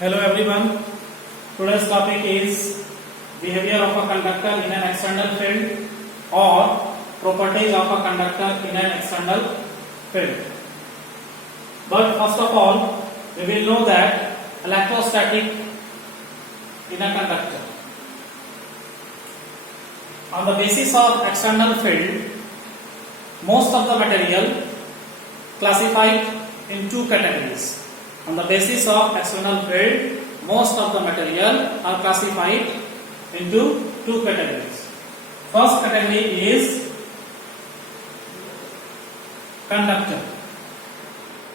Hello everyone. Today's topic is behavior of a conductor in an external field or properties of a conductor in an external field. But first of all, we will know that electrostatic in a conductor. On the basis of external field, most of the material classified in two categories. On the basis of external field, most of the material are classified into two categories. First category is conductor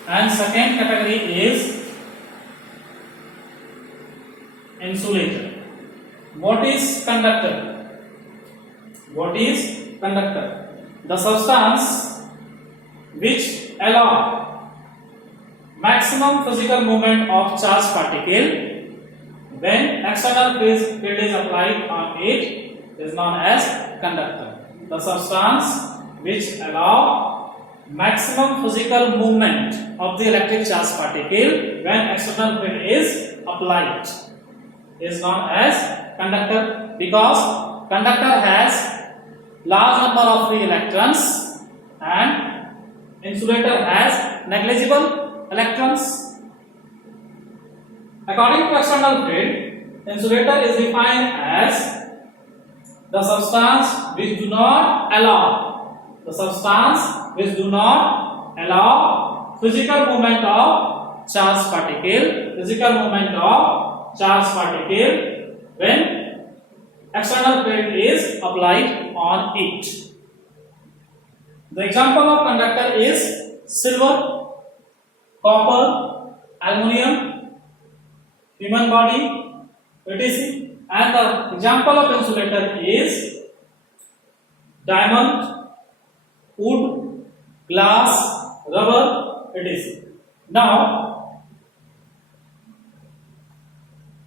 and second category is insulator. What is conductor? What is conductor? The substance which allow maximum physical movement of charged particle when external field is applied on it is known as conductor. The substance which allow maximum physical movement of the electric charged particle when external field is applied is known as conductor, because conductor has large number of free electrons and insulator has negligible electrons. According to external field, insulator is defined as the substance which do not allow physical movement of charged particle when external field is applied on it. The example of conductor is silver, copper, aluminium, human body, etc. And the example of insulator is diamond, wood, glass, rubber, etc. Now,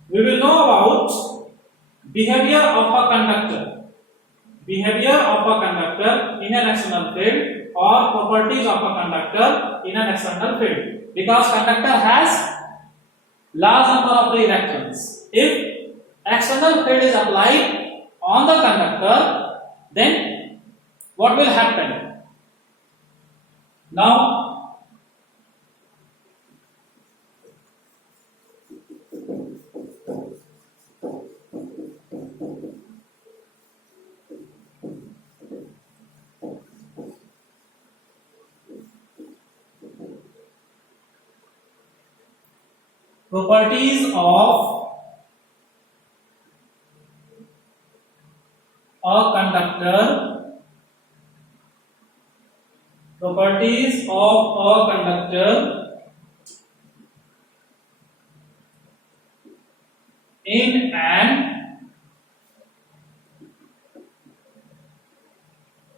we will know about behavior of a conductor. Behavior of a conductor in an external field or properties of a conductor in an external field. Because conductor has large number of free electrons. If external field is applied on the conductor, then what will happen? Now, properties of a conductor. Properties of a conductor in an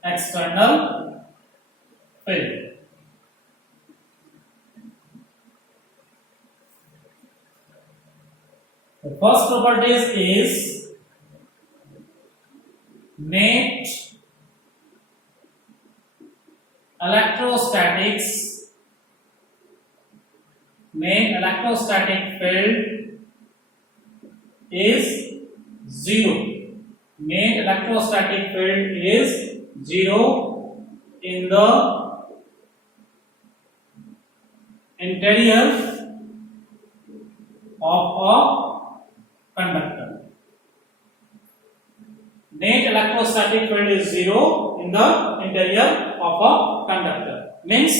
external field. The first properties is net electrostatics. Net electrostatic field is zero. Net electrostatic field is zero in the interior of a conductor. Net electrostatic field is zero in the interior of a conductor. Means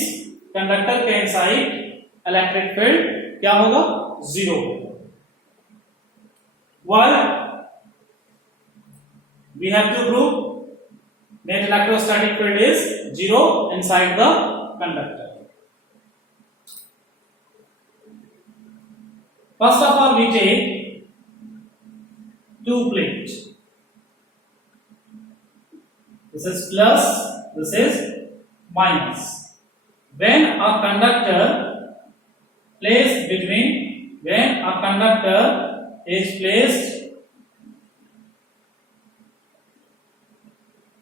conductor के inside electric field क्या होगा? Zero होगा. While we have to prove net electrostatic field is zero inside the conductor. First of all, we take two plates. This is plus, this is minus. When a conductor is placed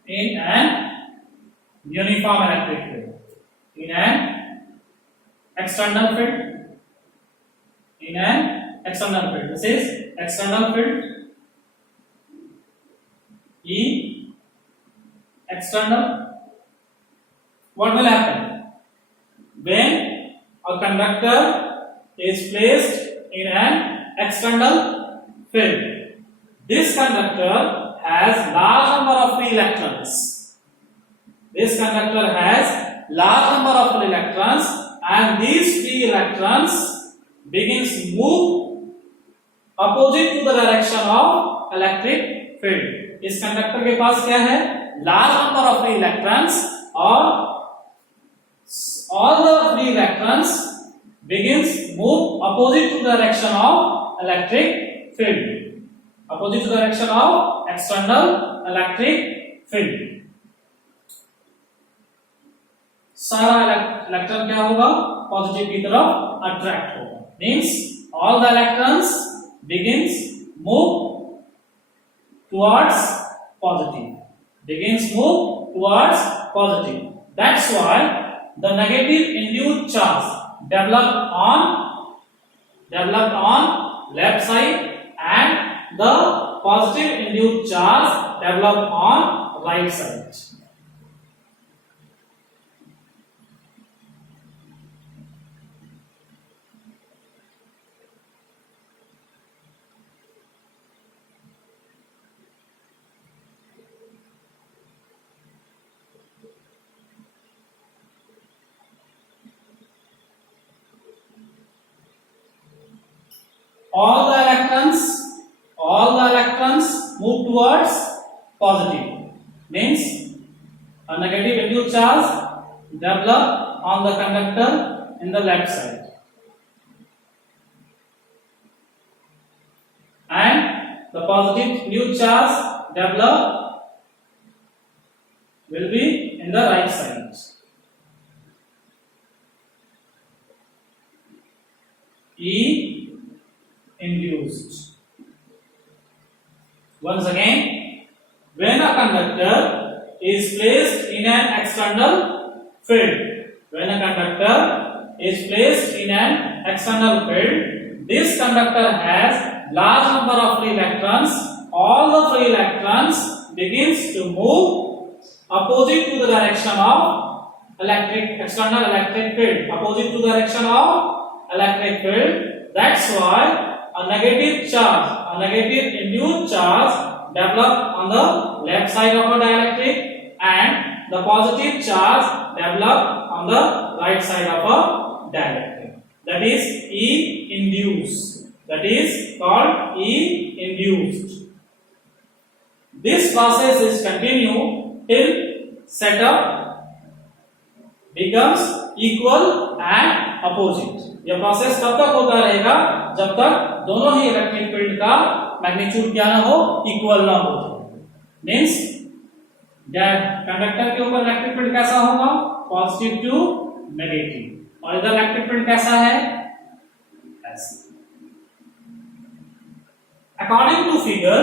in an uniform electric field, in an external field, external field. This is external field. E external. What will happen when a conductor is placed in an external field? This conductor has large number of free electrons. This conductor has large number of free electrons, and these free electrons begins move opposite to the direction of electric field. इस conductor के पास क्या है? large number of free electrons, और all the free electrons begins move opposite to the direction of electric field, opposite to the direction of external electric field. सारा electron क्या होगा? Positive की तरफ अट्रैक्ट होगा. Means all the electrons begins move towards positive, begins move towards positive. That's why the negative induced charge developed on left side, and the positive induced charge developed on right side. All the electrons move towards positive. Means a negative induced charge develop on the conductor in the left side, and the positive induced charge develop will be in the right side. E induced. Once again, when a conductor is placed in an external field, this conductor has large number of free electrons. All the free electrons begins to move opposite to the direction of external electric field, opposite to the direction of electric field. That's why a negative induced charge develop on the left side of a dielectric, and the positive charge develop on the right side of a dielectric. That is E induced. That is called E induced. This process is continue till setup becomes equal and opposite. यह process कब तक होता रहेगा? जब तक दोनों ही electric field का magnitude क्या ना हो? इक्वल ना हो. मींस कंडक्टर के ऊपर इलेक्ट्रिक फील्ड कैसा होगा? Positive to negative. और इधर इलेक्ट्रिक फील्ड कैसा है? ऐसा. According to figure,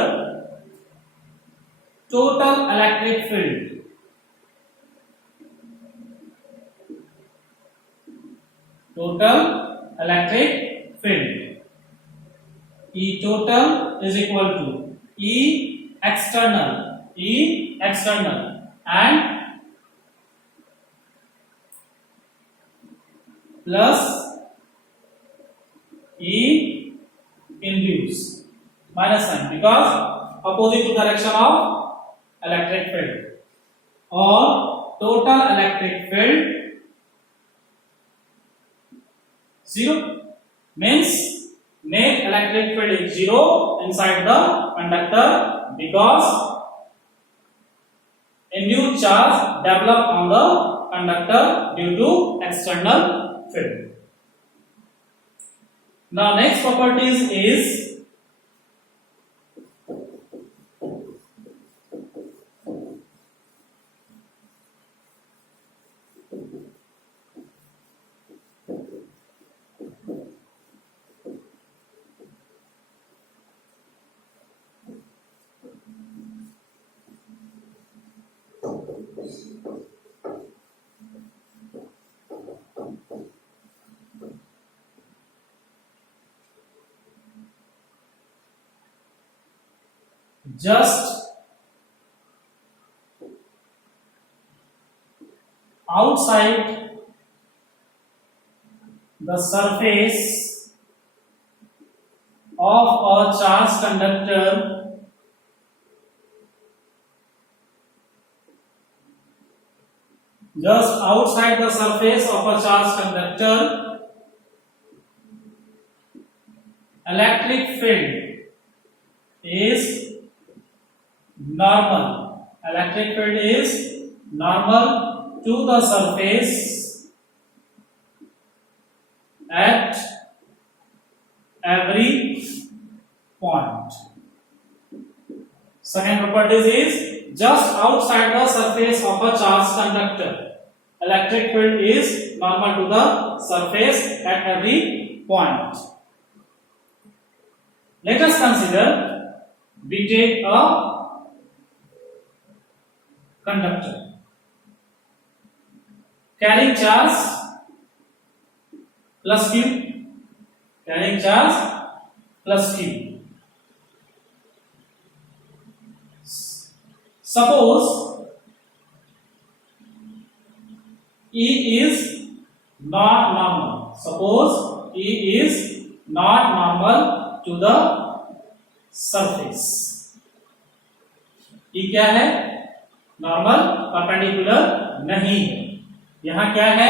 total electric field E total is equal to E external and plus E induced minus sign, because opposite to direction of electric field. Or total electric field 0, means net electric field is 0 inside the conductor, because induced charge develop on the conductor due to external field. Now next properties is just outside the surface of a charged conductor just outside the surface of a charged conductor, electric field is normal. Electric field is normal to the surface at every point. Second property is just outside the surface of a charged conductor. Electric field is normal to the surface at every point. Let us consider we take a conductor carrying charge plus Q, carrying charge plus Q. Suppose E is not normal. Suppose E is not normal to the surface. E क्या है? Normal perpendicular नहीं है. यहां क्या है?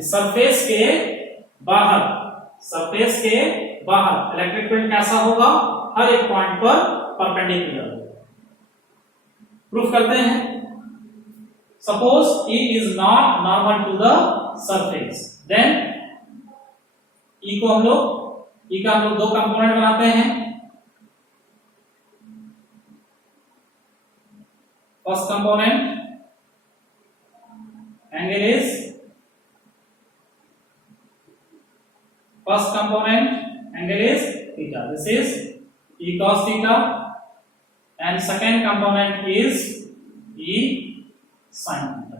Surface के बाहर, surface के बाहर इलेक्ट्रिक फील्ड कैसा होगा? हर एक पॉइंट पर परपेंडिकुलर. प्रूफ करते हैं. Suppose E is not normal to the surface, then E को हम लोग दो कंपोनेंट बनाते हैं. First component angle is theta. This is E cos theta, and second component is E sin theta.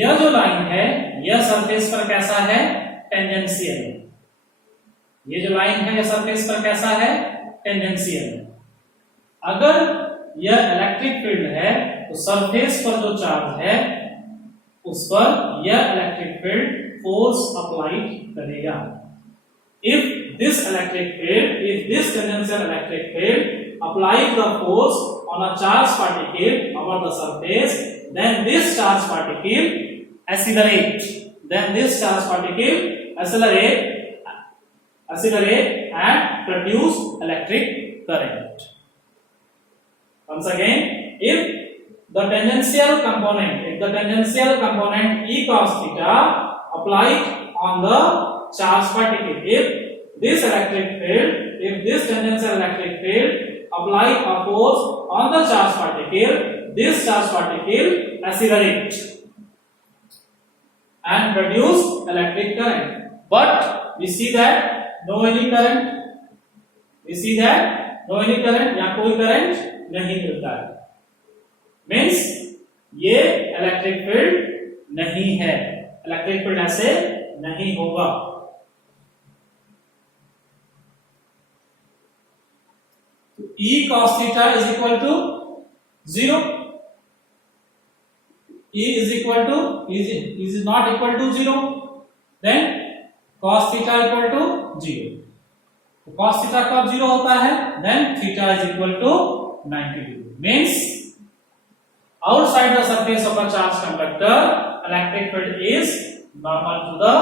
यह जो लाइन है यह सरफेस पर कैसा है? टेंजेंशियल है. ये जो लाइन है यह सरफेस पर कैसा है? टेंजेंशियल है. अगर यह इलेक्ट्रिक फील्ड है तो सरफेस पर जो चार्ज है उस पर यह इलेक्ट्रिक फील्ड फोर्स अप्लाई करेगा. If this tangential electric field applies the force on a charged particle over the surface, then this charged particle accelerate. Accelerate and produce electric current. Once again, if the tangential component E cos theta applied on the charged particle, if this tangential electric field apply a force on the charged particle, this charged particle accelerate and produce electric current. But we see that no any current. या कोई current नहीं मिलता है. Means ये electric field नहीं है. Electric field ऐसे नहीं होगा. E cos theta is equal to 0. E is not equal to 0. Then cos theta equal to 0. तो cos theta कब 0 होता है? Then theta is equal to 90 degree. Means outside the surface of a charged conductor, electric field is normal to the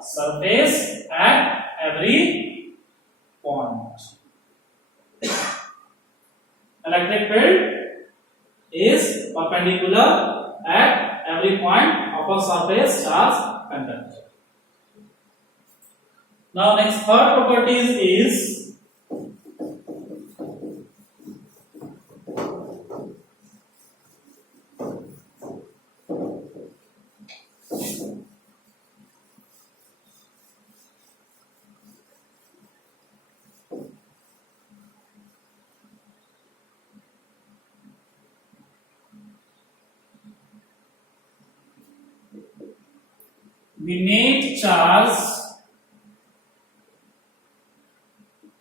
surface at every point. Electric field is perpendicular at every point of a surface charged conductor. Now next third properties is the net charge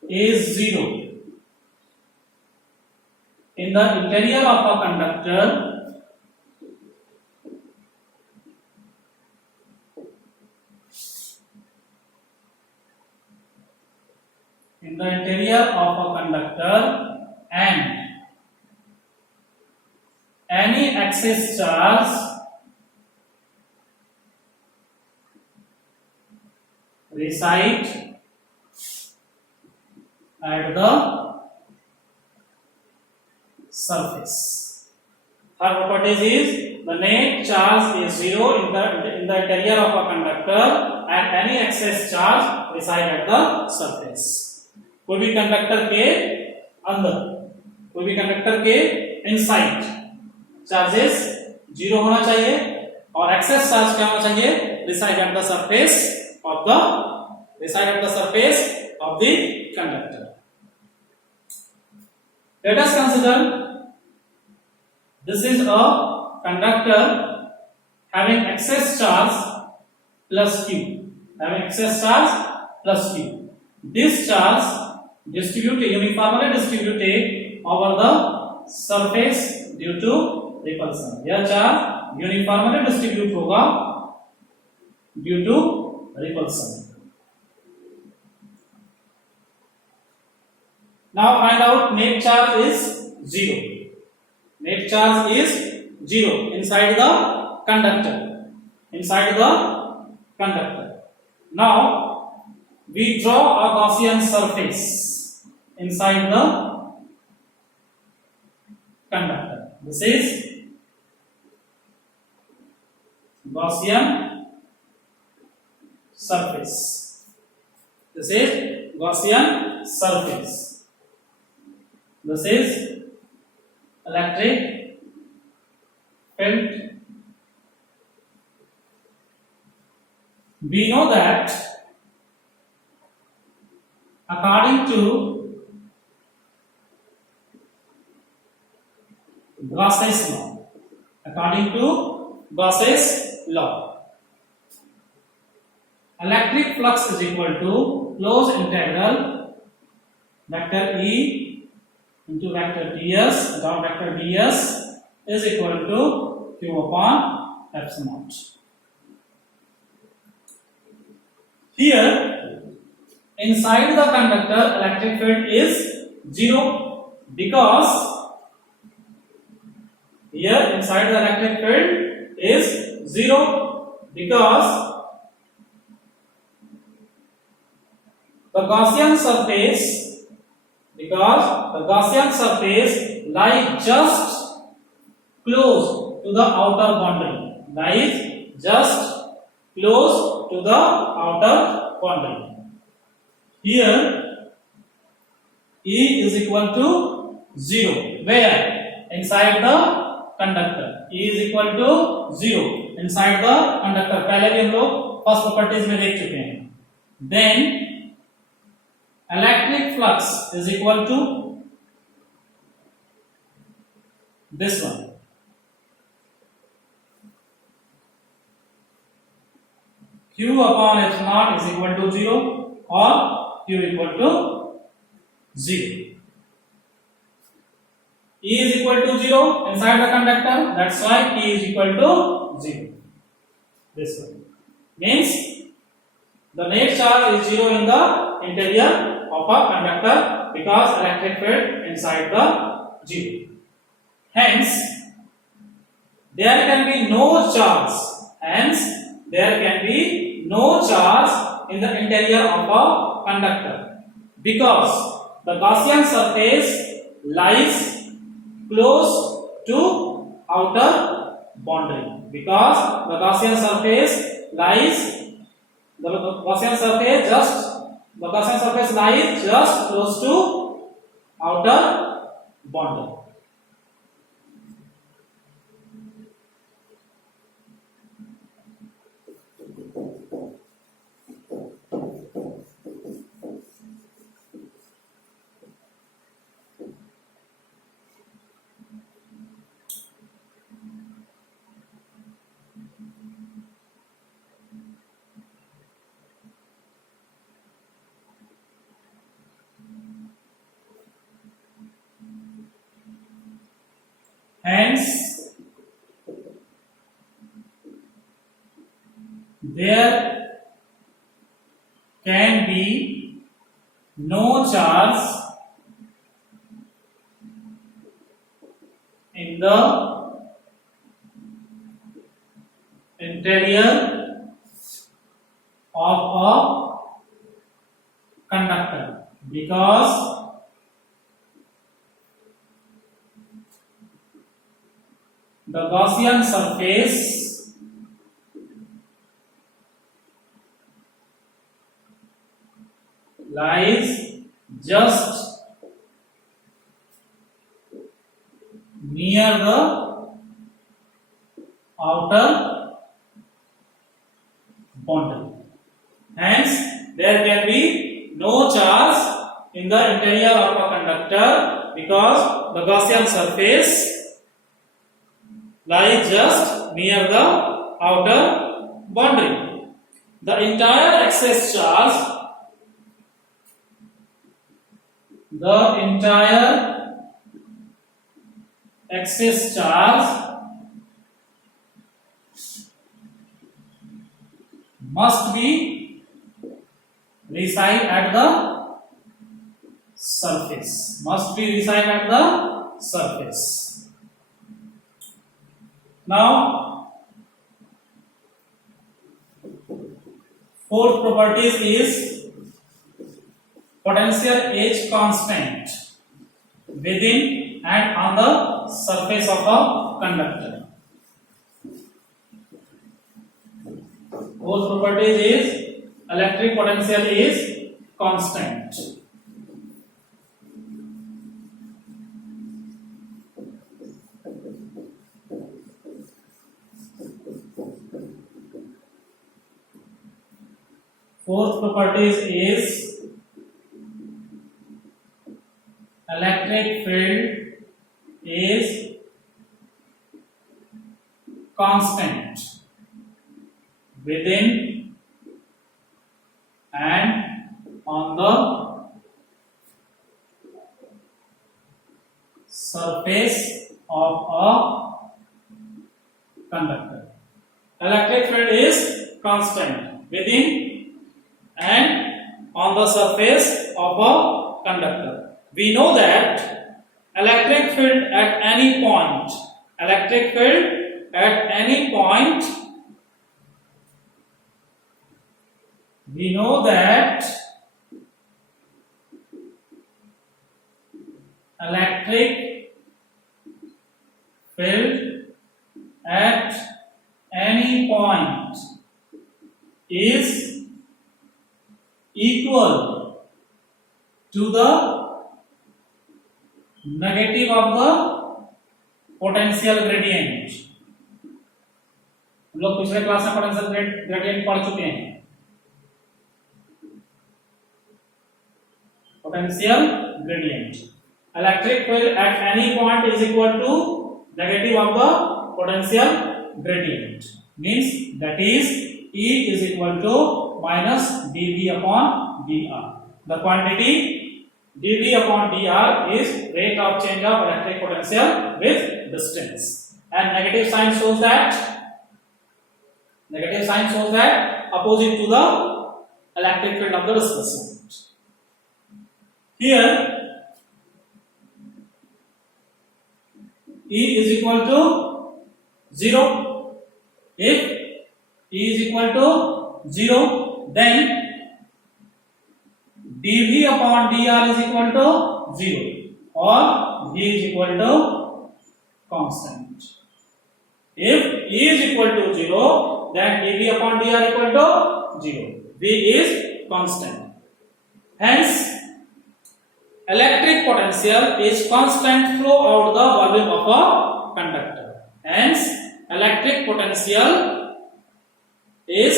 is 0 in the interior of a conductor and any excess charge reside at the surface. Third property is the net charge is zero in the interior of a conductor and any excess charge reside at the surface. कोई भी conductor के अंदर, कोई भी conductor के inside charges zero होना चाहिए और एक्सेस चार्ज क्या होना चाहिए, reside at the surface of the conductor. Let us consider this is a conductor having excess charge plus Q. This charge uniformly distributed over the surface due to repulsion. यह charge uniformly distribute होगा due to repulsion. Now find out net charge is zero. Net charge is zero inside the conductor. Now we draw a Gaussian surface inside the conductor. This is Gaussian surface. This is electric field. We know that according to Gauss's law, electric flux is equal to closed integral vector E into vector ds dot vector ds is equal to q upon epsilon naught. Here inside the conductor electric field is zero because here inside the electric field is zero because the Gaussian surface lies just close to the outer boundary. Here E is equal to 0. Where? Inside the conductor. E is equal to 0 inside the conductor. पहले भी हम लोग first properties में देख चुके हैं. Then electric flux is equal to this one. Q upon epsilon naught is equal to 0 or Q equal to 0. E is equal to 0 inside the conductor. That's why E is equal to 0. This one means the net charge is 0 in the interior of a conductor because electric field inside the 0. Hence, there can be no charge. In the interior of a conductor because the Gaussian surface lies close to outer boundary. Because the Gaussian surface lies just close to outer boundary. Hence, there can be no charge in the interior of a conductor because the Gaussian surface lies just near the outer boundary. Hence, there can be no charge in the interior of a conductor because the Gaussian surface lies just near the outer boundary. The entire excess charge must be reside at the surface. Now, fourth properties is potential H constant within and on the surface of a conductor. Fourth properties is electric potential is constant. Fourth properties is electric field is constant within and on the surface of a conductor. Electric field is constant within and on the surface of a conductor. We know that electric field at any point we know that electric field at any point is equal to the negative of the potential gradient. हम लोग पिछले class में potential gradient पढ़ चुके हैं. Potential gradient. Electric field at any point is equal to negative of the potential gradient. Means that is E is equal to minus dV upon dr. The quantity dV upon dr is rate of change of electric potential with distance. And negative sign shows that opposite to the electric field of the displacement. Here E is equal to 0. If E is equal to 0, then dV upon dr is equal to 0 or V is equal to constant. If E is equal to 0, then dV upon dr equal to 0. V is constant. Hence, electric potential is constant throughout the volume of a conductor. Hence, electric potential is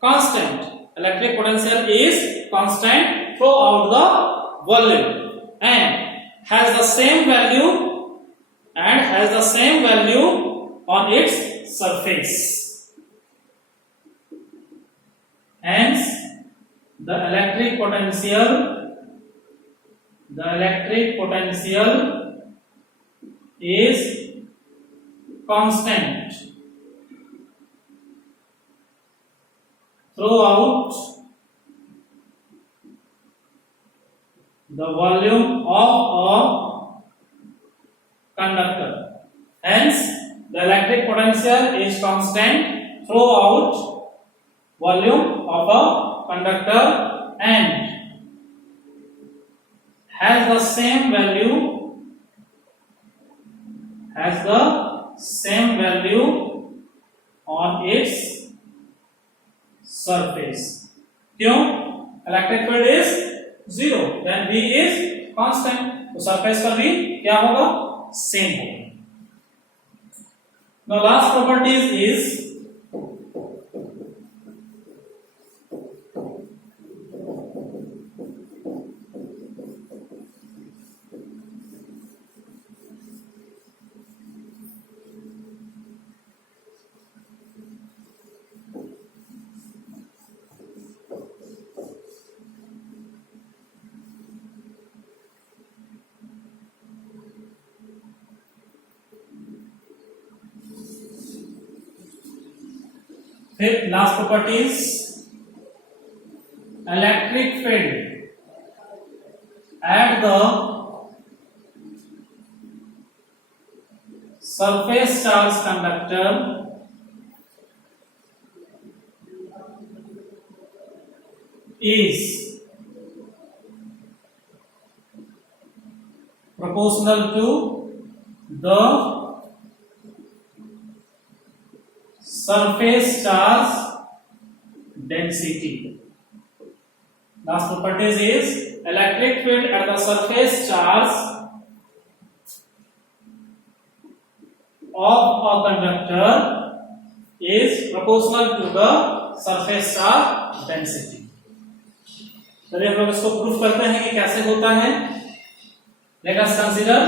constant. Electric potential is constant throughout the volume and has the same value on its surface. Hence, the electric potential is constant throughout the volume of a conductor. Hence, the electric potential is constant throughout volume of a conductor and has the same value on its surface. क्यों? Electric field is zero, then V is constant, तो surface पर भी क्या होगा? Same होगा. Now last properties is fifth last property is electric field at the surface charge conductor is proportional to the surface charge density. Last properties is electric field at the surface charge of a conductor is proportional to the surface charge density. चलिए हम लोग इसको proof करते हैं कि कैसे होता है. Let us consider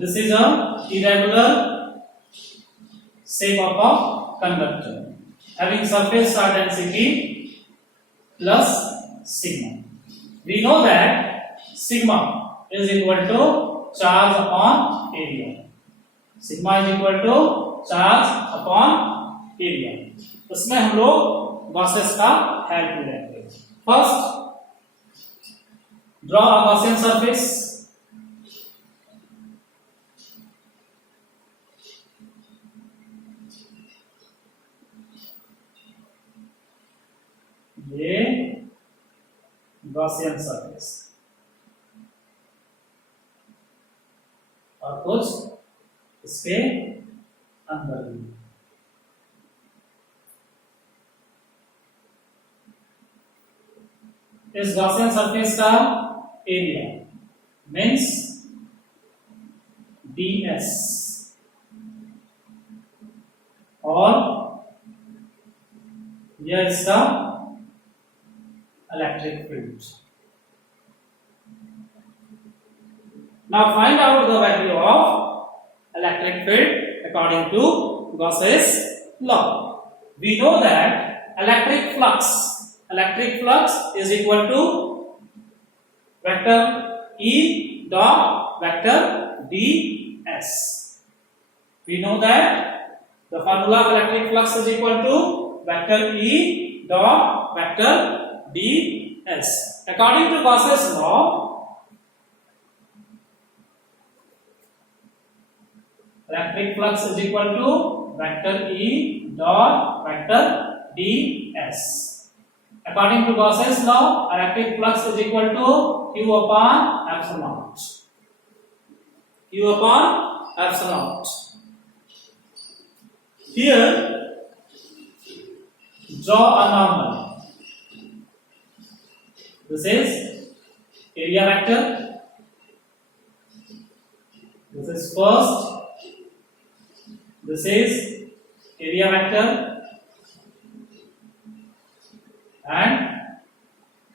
this is a irregular shape of a conductor having surface charge density plus sigma. We know that sigma is equal to charge upon area. Sigma is equal to charge upon area. उसमें हम लोग Gauss's का help लेंगे. First, draw a Gaussian surface. ये Gaussian surface और कुछ इसके अंदर भी. इस गॉसियन सरफेस का एरिया मीन्स ds और यह इसका electric field. Now find out the value of electric field according to Gauss's law. We know that electric flux is equal to vector E dot vector ds. We know that the formula of electric flux is equal to vector E dot vector ds. According to Gauss's law, electric flux is equal to vector E dot vector ds. According to Gauss's law, electric flux is equal to q upon epsilon. Q upon epsilon. Here, draw a normal. This is area vector. This is first. This is area vector. And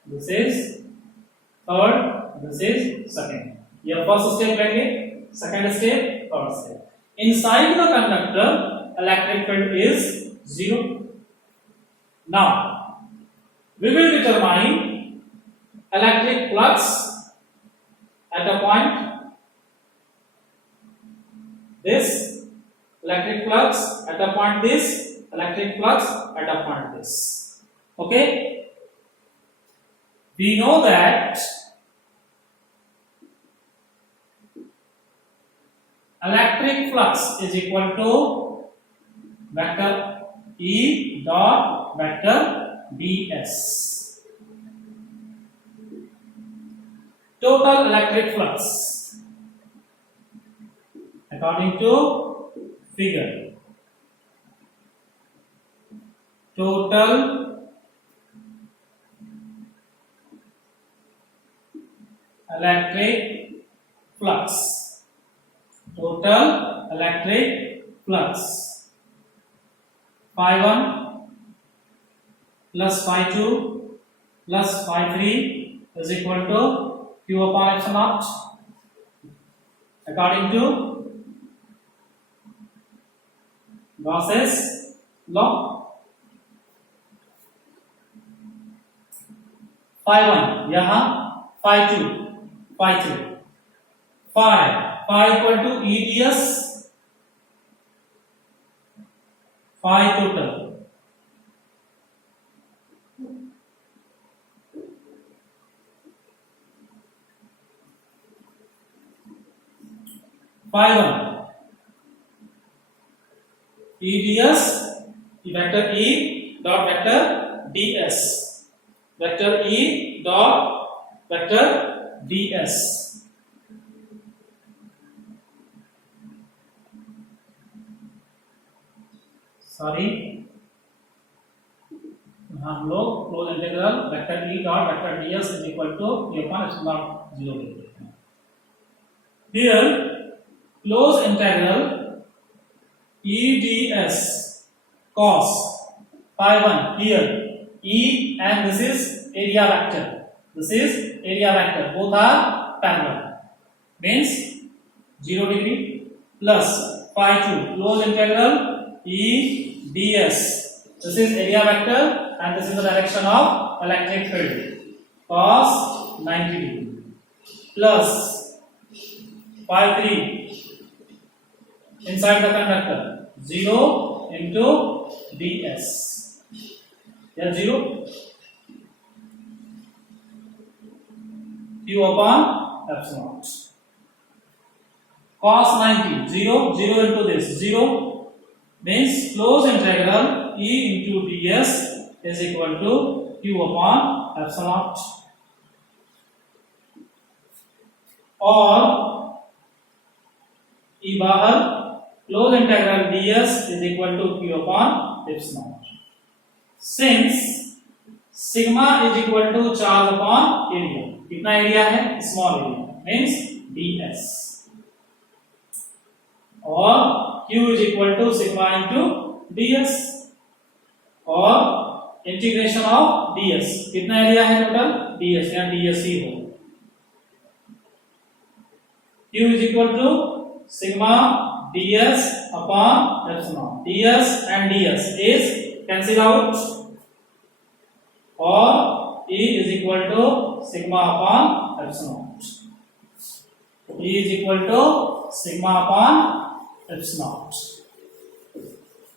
this is third. This is second. ये first step लेंगे, second step, third step. Inside the conductor, electric field is 0. Now, we will determine electric flux at a point this electric flux at a point this, electric flux at a point this. Okay, we know that electric flux is equal to vector E dot vector ds. Total electric flux according to figure. Total electric flux. Total electric flux. Phi 1 plus phi 2 plus phi 3 is equal to Q upon epsilon naught according to Gauss's law. Phi 1 यहाँ, phi 2 phi 3, phi equal to E ds, phi total. Phi 1 E ds vector E dot vector ds, vector E dot vector ds. Sorry, हम लोग close integral vector E dot vector ds is equal to Q upon epsilon naught 0 लेते हैं. Here close integral E ds cos phi 1 here E and this is area vector. This is area vector. Both are parallel. Means 0 degree plus phi 2 close integral E ds. This is area vector and this is the direction of electric field. Cos 90 degree plus phi 3 inside the conductor 0 into ds. Here 0 Q upon epsilon naught. Cos 90 0 0 into this 0 means close integral E into ds is equal to Q upon epsilon naught. और E बाहर close integral ds is equal to Q upon epsilon naught. Since sigma is equal to charge upon area, कितना area है? Small area, means ds. और Q is equal to sigma into ds. और integration of ds, कितना area है total? ds, या ds ही हो. Q is equal to sigma ds upon epsilon. ds and ds is cancel out और E is equal to sigma upon epsilon. E is equal to sigma upon epsilon.